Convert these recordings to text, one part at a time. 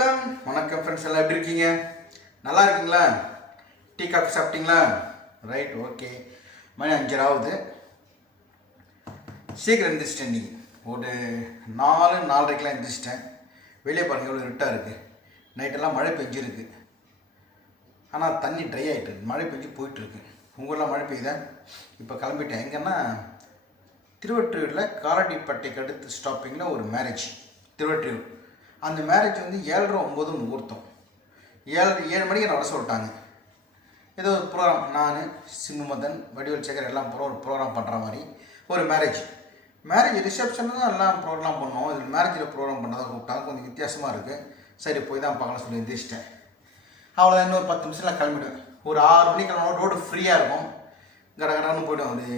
வணக்கம். வணக்கம் ஃப்ரெண்ட்ஸ் எல்லாம் எப்படி இருக்கீங்க? நல்லா இருக்கீங்களா? டீ காஃபி சாப்பிட்டீங்களா? ரைட் ஓகே மணி அஞ்சராகுது சீக்கிரம் எழுந்திரிச்சிட்டேன் நீ ஒரு நாலு நாலரைக்கெலாம் எழுந்திரிச்சிட்டேன் வெளியே பாருங்க எவ்வளோ இருட்டாக இருக்குது நைட்டெல்லாம் மழை பெஞ்சிருக்கு. ஆனால் தண்ணி ட்ரை ஆகிட்டு மழை பெஞ்சு போயிட்டுருக்கு. உங்களெலாம் மழை பெய்யுதா? இப்போ கிளம்பிட்டேன். எங்கன்னா திருவற்றியூரில் காலடிப்பட்டைக்கு அடுத்து ஸ்டாப்பிங்கில் ஒரு மேரேஜ் திருவற்றியூர். அந்த மேரேஜ் வந்து ஏழரை ஒம்பது முகூர்த்தம். ஏழு ஏழு மணிக்கு என்னை வர சொல்லிட்டாங்க. ஏதோ ஒரு ப்ரோக்ராம் நான் சிம்மதன் வடிவல் சேகர் எல்லாம் ப்ரோ ஒரு ப்ரோக்ராம் பண்ணுற மாதிரி ஒரு மேரேஜ் மேரேஜ் ரிசப்ஷனில் தான் எல்லாம் ப்ரோக்ராம் பண்ணோம். இதில் மேரேஜில் ப்ரோக்ராம் பண்ணதாக கூப்பிட்டாங்க. கொஞ்சம் வித்தியாசமாக இருக்குது சரி போய் தான் பார்க்கலாம் சொல்லி எந்திரிச்சிட்டேன். அவ்வளோ இன்னொரு பத்து நிமிஷத்தில் கிளம்பிடுவேன். ஒரு ஆறு மணிக்கு கிளம்புனா ரோடு ஃப்ரீயாக இருக்கும். கடகடான்னு போய்டும் அது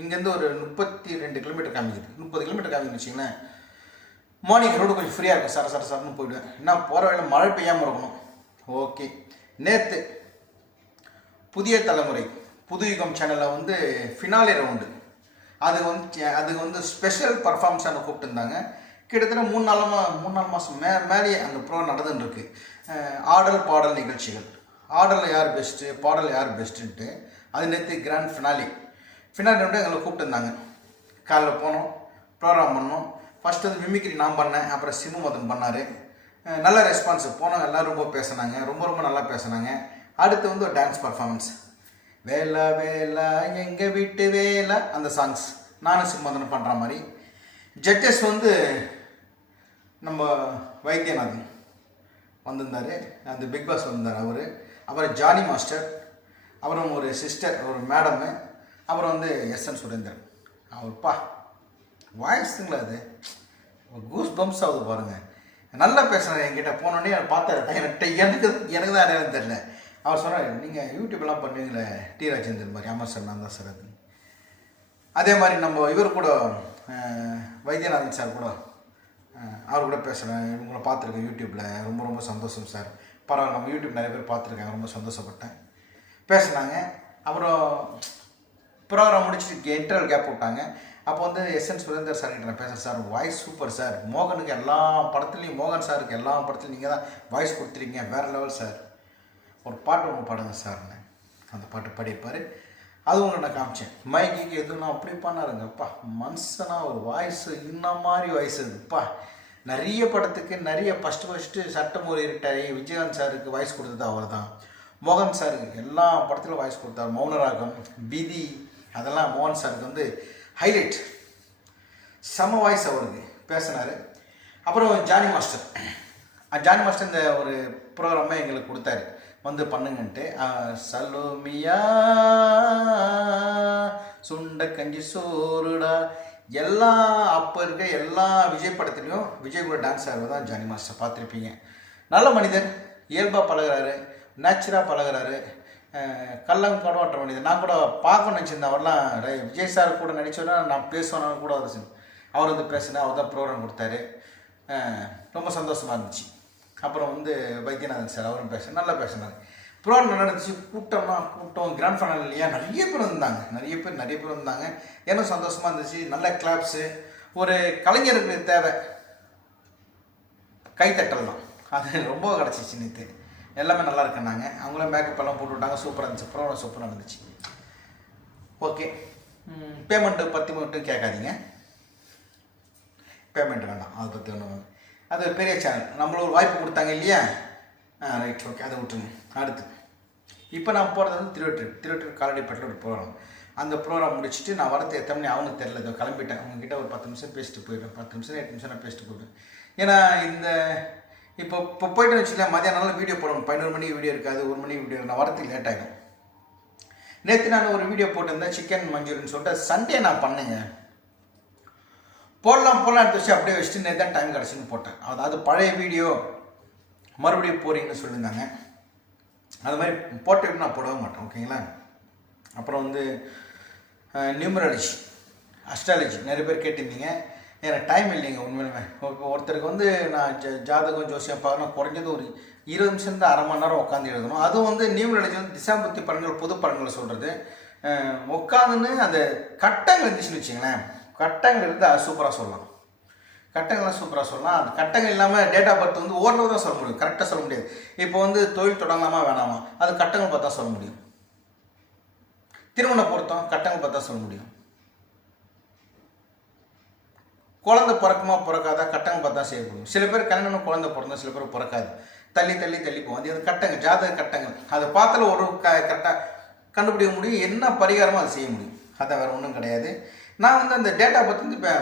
இங்கேருந்து ஒரு முப்பத்தி ரெண்டு கிலோமீட்டர் காமிக்குது. முப்பது கிலோமீட்டர் காமிக்குது வச்சிங்கன்னா மார்னிங் ரோடு கொஞ்சம் ஃப்ரீயாக இருக்கும் சர சர சரன்னு போயிடுவேன். என்ன போகிற வேலை மழை பெய்யாமல் இருக்கணும். ஓகே நேற்று புதிய தலைமுறை புது யுகம் சேனலில் வந்து ஃபினாலே ரவுண்டு அது வந்து அது அதுக்கு வந்து ஸ்பெஷல் பர்ஃபார்மன்ஸான கூப்பிட்டுருந்தாங்க. கிட்டத்தட்ட மூணு நாலமா மூணு நாலு மாதம் மே மேலேயே அந்த ப்ரோக்ராம் நடந்துட்டுருக்கு. ஆடல் பாடல் நிகழ்ச்சிகள். ஆடலில் யார் பெஸ்ட்டு பாடல் யார் பெஸ்ட்டுன்ட்டு அது நேற்று கிராண்ட் ஃபினாலி ஃபினாலி வந்து எங்களை கூப்பிட்டுருந்தாங்க. காலைல போனோம் ப்ரோக்ராம் பண்ணோம். ஃபஸ்ட்டு வந்து மிமிக்ரி நான் பண்ணேன் அப்புறம் சிம்மு மதன் பண்ணார். நல்ல ரெஸ்பான்ஸ் போனவங்க எல்லாம் ரொம்ப பேசினாங்க ரொம்ப ரொம்ப நல்லா பேசினாங்க. அடுத்து வந்து ஒரு டான்ஸ் பர்ஃபார்மன்ஸ் வேலா வேலா எங்கள் வீட்டு வேலா அந்த சாங்ஸ் நானும் சிம்மதனும் பண்ணுற மாதிரி. ஜட்ஜஸ் வந்து நம்ம வைத்தியநாதன் வந்திருந்தார். அந்த பிக் பாஸ் வந்தார் அவர். அப்புறம் ஜானி மாஸ்டர் அப்புறம் ஒரு சிஸ்டர் ஒரு மேடமு அப்புறம் வந்து எஸ் என் சுரேந்தர் அவர்ப்பா. வாய்ஸுங்களா அது கூஸ் பம்ப்ஸ் ஆகுது பாருங்கள் நல்லா பேசுகிறேன் என்கிட்ட. போனோடனே பார்த்தேன் எனக்கு எனக்கு எனக்கு தான் அடையாளம் தெரில அவர் சொன்னார் நீங்கள் யூடியூப்லாம் பண்ணுவீங்களே டி ராஜேந்தர் மாதிரி ஆமாம் சார் நான் தான் சார் அது. அதே மாதிரி நம்ம இவர் கூட வைத்தியநாதன் சார் கூட அவர் கூட பேசுகிறேன் உங்களை பார்த்துருக்கேன் யூடியூப்பில் ரொம்ப ரொம்ப சந்தோஷம் சார். பரவாயில்ல நம்ம யூடியூப் நிறைய பேர் பார்த்துருக்காங்க. ரொம்ப சந்தோஷப்பட்டேன். பேசுனாங்க. அப்புறம் ப்ரோக்ராம் முடிச்சுட்டு இன்டர்வல் கேப் விட்டாங்க. அப்போ வந்து எஸ்என் சுரேந்தர் சார் கிட்ட நான் பேசுகிறேன் சார் வாய்ஸ் சூப்பர் சார் மோகனுக்கு எல்லா படத்துலையும் மோகன் சாருக்கு எல்லா படத்துலையும் நீங்கள் தான் வாய்ஸ் கொடுத்துருக்கீங்க. வேறு லெவல் சார் ஒரு பாட்டு ஒன்று பாடுங்க சார்னு அந்த பாட்டு பாடிப்பார் அதுவும் நான் காமிச்சேன். மைக்கு எதுவும் நான் அப்படி பண்ணாருங்கப்பா மனுஷனா ஒரு வாய்ஸ் இன்ன மாதிரி வாய்ஸ் அதுப்பா நிறைய படத்துக்கு நிறைய ஃபஸ்ட்டு ஃபஸ்ட்டு சட்டம் இருட்டாரி. விஜயகாந்த் சாருக்கு வாய்ஸ் கொடுத்தது அவர் தான் மோகன் சாருக்கு எல்லா படத்துலையும் வாய்ஸ் கொடுத்தார். மௌனராகம் பிதி அதெல்லாம் மோகன் சாருக்கு வந்து ஹைலைட். செம வாய்ஸ் அவருக்கு பேசினார். அப்புறம் ஜானி மாஸ்டர். ஜானி மாஸ்டர் இந்த ஒரு ப்ரோக்ராமை எங்களுக்கு கொடுத்தாரு. வந்து பண்ணுங்கன்ட்டு. சலோமியா சுண்ட கஞ்சி சோறுடா. எல்லா அப்போ இருக்க எல்லா விஜய் படத்துலையும் விஜய் கூட டான்ஸ் ஆடுறது தான் ஜானி மாஸ்டர் பார்த்துருப்பீங்க. நல்ல மனிதர் இயல்பாக பழகுறாரு நேச்சுராக பழகுறாரு. கள்ளம் கூட கடவாற்ற வேண்டியது நான் கூட பார்க்கணும்னு நினச்சிருந்தேன். அவர்லாம் விஜய் சார் கூட நினச்சோன்னா நான் பேசுவேன்னு கூட அவர் அவர் வந்து பேசினா அவர் தான் ப்ரோக்ராம் கொடுத்தாரு. ரொம்ப சந்தோஷமாக இருந்துச்சு. அப்புறம் வந்து வைத்தியநாதன் சார் அவரும் பேச நல்லா பேசினார். ப்ரோக்ராம் நடந்துச்சு கூட்டம்னா கூட்டம் கிராண்ட் ஃபைனல் இல்லையா? நிறைய பேர் இருந்தாங்க நிறைய பேர் நிறைய பேர் இருந்தாங்க ஏன்னா சந்தோஷமாக இருந்துச்சு. நல்ல கிளாப்ஸு ஒரு கலைஞருக்கு தேவை. கைத்தட்டல் தான். அது ரொம்ப கிடச்சிச்சு நேற்று எல்லாமே நல்லா இருக்குன்னாங்க. அவங்களும் மேக்கப் எல்லாம் போட்டு விட்டாங்க. சூப்பராக இருந்துச்சு. ப்ரோக்ராம் சூப்பராக இருந்துச்சு ஓகே பேமெண்ட்டு பற்றி மட்டும் கேட்காதீங்க. பேமெண்ட் வேண்டாம் அதை பற்றி வேண்டாம் அது ஒரு பெரிய சேனல் நம்மளும் ஒரு வாய்ப்பு கொடுத்தாங்க இல்லையா? ஆ ரைட் ஓகே அதை விட்டுருங்க. அடுத்து. இப்போ நான் போகிறது வந்து திருவட்டூர் திருவட்டூர் காலடிப்பட்டில் ஒரு ப்ரோக்ராம் அந்த ப்ரோக்ராம் முடிச்சுட்டு நான் வரது எத்தனை மணி அவங்க தெரில இதோ கிளம்பிட்டேன். அவங்ககிட்ட ஒரு பத்து நிமிஷம் பேசிட்டு போயிடுவேன் பத்து நிமிஷம் எட்டு நிமிஷம் நான் பேசிட்டு போயிடுவேன் ஏன்னா இந்த இப்போ இப்போ போயிட்டு வச்சுல மதியானம் வீடியோ போடணும். பதினோரு மணிக்கு வீடியோ இருக்காது ஒரு மணிக்கு வீடியோ நான் வரதுக்கு லேட் ஆகிடும் நேற்று நான் ஒரு வீடியோ போட்டிருந்தேன் சிக்கன் மஞ்சூரியன் சொல்லிட்டு. சண்டே நான் பண்ணேங்க. போடலாம் போடலாம் எடுத்து வச்சு அப்படியே வச்சுட்டு நேற்று தான் டைம் கிடச்சின்னு போட்டேன். அதாவது பழைய வீடியோ மறுபடியும் போறீங்கன்னு சொல்லியிருந்தாங்க. அது மாதிரி போட்டு நான் போடவே மாட்டேன் ஓகேங்களா? அப்புறம் வந்து நியூமராலஜி அஸ்ட்ராலஜி நிறைய பேர் கேட்டிருந்தீங்க. எனக்கு டைம் இல்லைங்க உண்மையிலுமே. ஒருத்தருக்கு வந்து நான் ஜ ஜாதகம் ஜோசியம் பார்க்கணும் குறைஞ்சது ஒரு இருபது நிமிஷம் தான் அரை மணி நேரம் உட்காந்து எழுதணும். அதுவும் வந்து நியூமராலஜி வந்து திசாம்புத்தி படங்கள் புது படங்களை சொல்கிறது உட்காந்துன்னு அந்த கட்டங்கள் இருந்துச்சுன்னு வச்சுங்களேன் கட்டங்கள் இருந்தால் சூப்பராக சொல்லலாம். கட்டங்கள்லாம் சூப்பராக சொல்லலாம். அந்த கட்டங்கள் இல்லாமல் டேட் ஆஃப் பர்த் வந்து ஓரளவு தான் சொல்ல முடியும். கரெக்டாக சொல்ல முடியாது. இப்போ வந்து தொழில் தொடங்கலாமா வேணாமா? அது கட்டங்கள் பார்த்தா சொல்ல முடியும். திருமண பொருத்தம் கட்டங்கள் பார்த்தா சொல்ல முடியும். குழந்தை பிறக்குமா பிறக்காதா? கட்டங்கள் பார்த்தா செய்யப்படும் சில பேர் கல்யாணம் குழந்தை பிறந்தா சில பேர் பிறக்காது. தள்ளி தள்ளி தள்ளி போகும். அது கட்டங்க கட்டங்கள் ஜாதக கட்டங்கள் அதை பார்த்தால ஒரு க கரெக்டாக கண்டுபிடிக்க முடியும். என்ன பரிகாரமோ அதை செய்ய முடியும். அதான் வேறு ஒன்றும் கிடையாது. நான் வந்து அந்த டேட்டா பற்றி வந்து இப்போ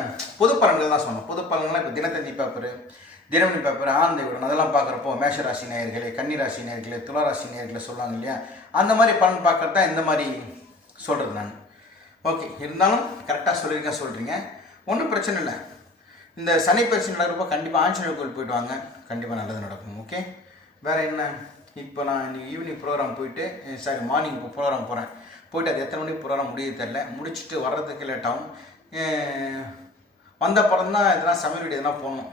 பொது பலன்கள் தான் சொன்னேன். பொது பலன்கள்லாம் இப்போ தினத்தந்தி பேப்பர் தினமணி பேப்பர் ஆனந்த விடன் அதெல்லாம் பார்க்குறப்போ மேஷராசி நேயர்களே கன்னிராசி நேயர்களே துளாராசி நேயர்களே சொல்லுவாங்க இல்லையா? அந்த மாதிரி பலன் பார்க்கறது தான் இந்த மாதிரி சொல்கிறது நான். ஓகே இருந்தாலும் கரெக்டாக சொல்லியிருக்கேன் சொல்கிறீங்க ஒன்றும் பிரச்சனை இல்லை. இந்த சனி பயிற்சி நடக்கிறப்போ கண்டிப்பாக ஆஞ்சநேயர் கோயில் போயிட்டு வாங்க. கண்டிப்பாக நல்லது நடக்கும் ஓகே வேறு என்ன? இப்போ நான் இன்னைக்கு ஈவினிங் ப்ரோக்ராம் போயிட்டு eh, சாரி மார்னிங் இப்போ ப்ரோக்ராம் போகிறேன் போயிட்டு அது எத்தனை மணிக்கு ப்ரோக்ராம் முடியுது தெரில முடிச்சுட்டு வர்றதுக்கு லேட் ஆகும். Eh, வந்த படம் தான் எதனா சமையல் வீடு எதனா போகணும்.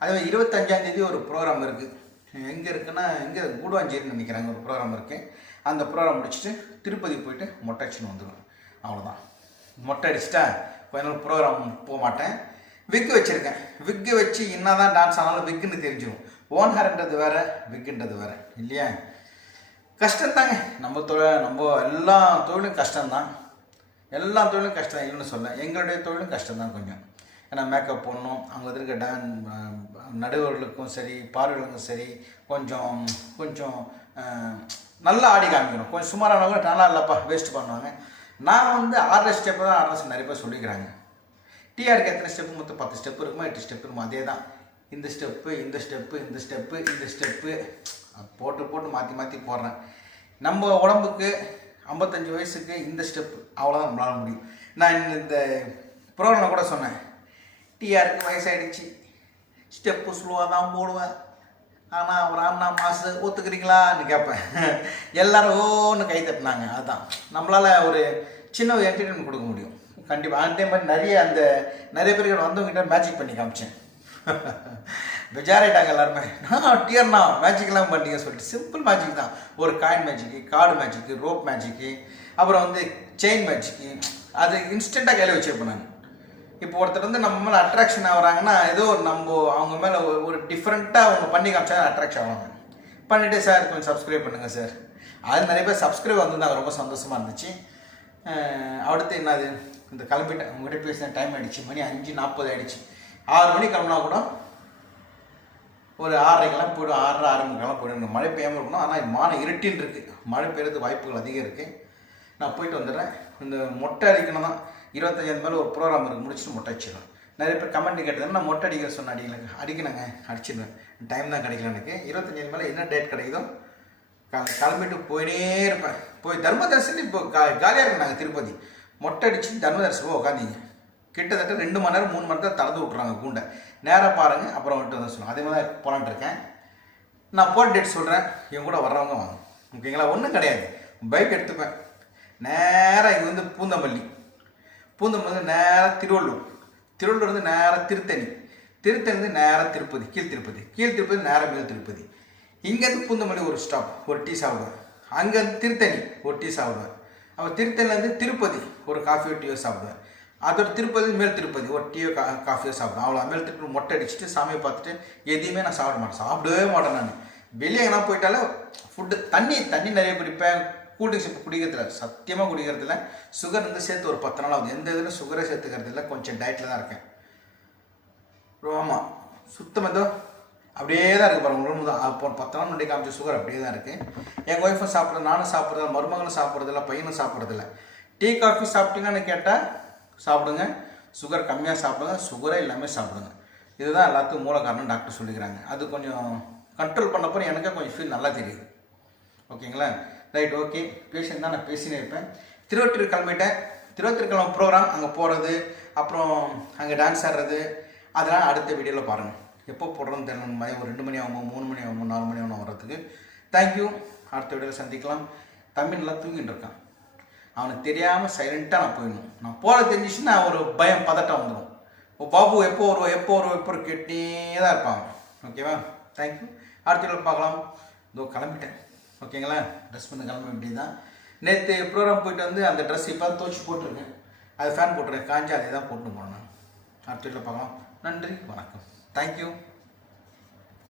அதே மாதிரி இருபத்தஞ்சாந்தேதி ஒரு ப்ரோக்ராம் இருக்குது எங்கே இருக்குன்னா எங்கே கூடுவாஞ்சேரின்னு நினைக்கிறாங்க ஒரு ப்ரோக்ராம் இருக்குது அந்த ப்ரோக்ராம் முடிச்சுட்டு திருப்பதி போயிட்டு மொட்டை அடிச்சுன்னு வந்துடுவேன் அவ்வளோதான் மொட்டை அடிச்சிட்டா கொஞ்ச நாள் ப்ரோக்ராம் போக மாட்டேன். விக்கு வச்சுருக்கேன். விக்கு வச்சு என்ன தான் டான்ஸ் ஆனாலும் விக்குன்னு தெரிஞ்சிடும் ஓன் ஹேர்ன்றது வேறு விக்குன்றது வேறு. இல்லையா? கஷ்டம்தாங்க. நம்ம தொழில் நம்ம எல்லா தொழிலும் கஷ்டம்தான். எல்லா தொழிலும் கஷ்டம் இல்லைன்னு சொல்ல. எங்களுடைய தொழிலும் கஷ்டம்தான் கொஞ்சம். ஏன்னா மேக்கப் போடணும். அங்கே இருக்க டான் நடுவர்களுக்கும் சரி பார்வைகளுக்கும் சரி கொஞ்சம் கொஞ்சம் நல்லா ஆடி காமிக்கணும். கொஞ்சம் சுமாரானவங்க நல்லா இல்லைப்பா வேஸ்ட் பண்ணுவாங்க. நான் வந்து ஆர்டர் ஸ்டெப்பு தான் ஆர்டர்ஸ் நிறைய பேர் சொல்லிக்கிறாங்க. டிஆருக்கு எத்தனை ஸ்டெப்பு மொத்தம் பத்து ஸ்டெப் இருக்குமா? எட்டு ஸ்டெப் இருக்குமா? அதே தான் இந்த ஸ்டெப்பு இந்த ஸ்டெப்பு இந்த ஸ்டெப்பு இந்த ஸ்டெப்பு போட்டு போட்டு மாற்றி மாற்றி போடுறேன். நம்ம உடம்புக்கு ஐம்பத்தஞ்சு வயசுக்கு இந்த ஸ்டெப் அவ்வளோதான் நம்மளால முடியும். நான் இந்த- இந்த ப்ரோக்ராமில் கூட சொன்னேன். டிஆருக்கு வயசாகிடுச்சு ஸ்டெப்பு ஸ்லோவாக தான் போடுவேன். ஆனால் அவர் அண்ணா மாசு ஒத்துக்கிறீங்களான்னு கேட்பேன். எல்லாரும் ஓன்னு கை தட்டினாங்க. அதுதான் நம்மளால் ஒரு சின்ன ஒரு என்டர்டெயின்மெண்ட் கொடுக்க முடியும். கண்டிப்பாக அதே மாதிரி நிறைய அந்த நிறைய பேருக்கு வந்தவங்ககிட்ட மேஜிக் பண்ணி காமிச்சேன். பெஜாராயிட்டாங்க எல்லாருமே. நான் டியர்ண்ணா மேஜிக்லாம் பண்ணீங்க சொல்லிட்டு சிம்பிள் மேஜிக் தான். ஒரு coin magic card magic rope magic அப்புறம் வந்து செயின் மேஜிக்கு அது இன்ஸ்டண்ட்டாக கையில் வச்சுருப்பேன் நான். இப்போ ஒருத்தர் வந்து நம்ம மேலே அட்ராக்ஷன் ஆகிறாங்கன்னா ஏதோ ஒரு நம்ம அவங்க மேலே ஒரு ஒரு டிஃப்ரெண்ட்டாக அவங்க பண்ணி காமிச்சா அட்ராக்ஷன் ஆவாங்க. பண்ணிவிட்டு சார் கொஞ்சம் சப்ஸ்கிரைப் பண்ணுங்கள் சார். அது நிறைய பேர் சப்ஸ்கிரைப் வந்திருந்தாங்க ரொம்ப சந்தோஷமாக இருந்துச்சு. அடுத்து என்னது? இந்த கிளம்பிட்டேன். உங்கள்கிட்ட பேசின டைம் ஆகிடுச்சு மணி அஞ்சு நாற்பது ஆகிடுச்சு ஆறு மணி கிளம்புனா கூட ஒரு ஆறரைக்கெல்லாம் போய்டும் ஆறரை ஆறு மணிக்கெல்லாம் போய்டும் மழை பெய்யாமல் இருக்கணும். ஆனால் மாலை இருட்டின்னு இருக்குது மழை பெய்யறது வாய்ப்புகள் அதிகம் இருக்குது நான் போயிட்டு வந்துடுறேன். இந்த மொட்டை அடிக்கணும் தான். இருபத்தஞ்சாயிரம் மேலே ஒரு ப்ரோக்ராம் இருக்குது முடிச்சுட்டு மொட்டை அடிச்சிடுவேன் நிறைய பேர் கமெண்ட் கேட்டது நான் மொட்டை அடிக்கிற சொன்ன அடிக்கலங்க அடிக்கணுங்க. அடிச்சிடுவேன். டைம் தான் கிடைக்கல எனக்கு. இருபத்தஞ்சாயிரம் மேலே என்ன டேட் கிடைக்குதோ கிளம்பிட்டு போயிட்டே இருப்பேன். போய் தர்மதர்சன் இப்போ கா காலியாக இருக்கு நாங்கள் திருப்பதி. மொட்டை அடிச்சு தர்மதர்சன் உட்காந்தீங்க கிட்டத்தட்ட ரெண்டு மணி நேரம் மூணு மணி நேரம் திறந்து விட்றாங்க கூண்டை. நேராக பாருங்கள் அப்புறம் வந்துட்டு வந்து சொல்லுவாங்க அதே மாதிரி தான் போலான்ட்டுருக்கேன் நான் போகிற டேட் சொல்கிறேன் என் கூட வர்றவங்க வாங்க. ஓகேங்களா? ஒன்றும் கிடையாது. பைக் எடுத்துப்பேன். நேராக இங்கே வந்து பூந்தமல்லி. பூந்தமல்லி வந்து நேராக திருவள்ளூர். திருவள்ளூர் வந்து நேராக திருத்தணி. திருத்தணி வந்து நேராக திருப்பதி கீழ் திருப்பதி. கீழ் திருப்பதி நேராக மேல் திருப்பதி. இங்கேருந்து பூந்தமல்லி ஒரு ஸ்டாப் ஒரு டீ சாப்பிடுவேன். அங்கேருந்து திருத்தணி ஒரு டீ சாப்பிடுவேன். அப்புறம் திருத்தலேருந்து திருப்பதி ஒரு காஃபியோ டீயோ சாப்பிடுவேன். அதோட திருப்பதி மேல் திருப்பதி ஒரு டீயோ கா காஃபியோ சாப்பிடுவேன். அவ்வளோ மேல் திருப்பதி மொட்டை அடிச்சுட்டு சாமியை பார்த்துட்டு எதையுமே நான் சாப்பிட மாட்டேன். சாப்பிடவே மாட்டேன் நான். வெளியே எங்கன்னா போயிட்டாலே ஃபுட்டு தண்ணி தண்ணி நிறைய குடிப்பேன். கூல்ட்ரிங்க்ஸ் இப்போ குடிக்கிறதில்ல. சத்தியமாக குடிக்கிறதில்ல. சுகர் வந்து சேர்த்து ஒரு பத்து நாள் ஆகுது. எந்த இதில் சுகரை சேர்த்துக்கிறது இல்லை கொஞ்சம் டயட்டில் தான் இருக்கேன். ஆமாம் சுத்தம் ஏதோ அப்படியே தான் இருக்குது பாருங்க. உடம்பு தான். அப்போ பத்து நாள் முன்னாடி காமிச்ச சுகர் அப்படியே தான் இருக்குது எங்கள் ஒய்ஃபை சாப்பிட்றது நானும் சாப்பிட்றதில்ல மருமகனும் சாப்பிட்றதில்ல பையனும் சாப்பிட்றதில்ல. டீ காஃபி சாப்பிட்டீங்கன்னு கேட்டால் சாப்பிடுங்க. சுகர் கம்மியாக சாப்பிடுங்க சுகரே எல்லாமே சாப்பிடுங்க. இதுதான் எல்லாத்துக்கும் மூல காரணம் டாக்டர் சொல்லிக்கிறாங்க. அது கொஞ்சம் கண்ட்ரோல் பண்ணப்போ எனக்கே கொஞ்சம் ஃபீல் நல்லா தெரியுது. ஓகேங்களா? ரைட் ஓகே பேஷண்ட் தான் நான் பேசினே இருப்பேன். திருவட்டூர் கிளம்பிட்டேன். திருவட்டூர் கிளம்ப ப்ரோக்ராம் அங்கே போகிறது அப்புறம் அங்கே டான்ஸ் ஆடுறது அதெல்லாம் அடுத்த வீடியோவில் பாருங்கள் எப்போ போடுறோன்னு தெரியல மாதிரி ஒரு ரெண்டு மணி ஆகுமோ மூணு மணி ஆகுமோ நாலு மணி ஆகும் வர்றதுக்கு. தேங்க்யூ அடுத்த வீடியோவில் சந்திக்கலாம். தம்பி நல்லா தூங்கிட்டு இருக்கான். அவனுக்கு தெரியாமல் சைலண்ட்டாக நான் போயிடணும். நான் போக தெரிஞ்சிச்சுன்னா ஒரு பயம் பதட்டம் வந்துடும் ஓ பாபு எப்போ வருவோம் எப்போ வருவோம் எப்போ வருவோம் கேட்டே தான் இருப்பாங்க ஓகேவா தேங்க்யூ அடுத்த வீடியோவில் பார்க்கலாம். இதோ கிளம்பிட்டேன். ஓகேங்களா ட்ரெஸ் பண்ணி கிளம்ப வேண்டியது தான் நேற்று ப்ரோக்ராம் போயிட்டு வந்து அந்த ட்ரெஸ் இப்போ தான் துவச்சி போட்டிருக்கேன். அது ஃபேன் போட்டுருக்கேன். காஞ்சி அதே தான் போட்டு போனேன். நான் அடுத்த வீட்டில் பார்க்கலாம். நன்றி. வணக்கம். தேங்க்யூ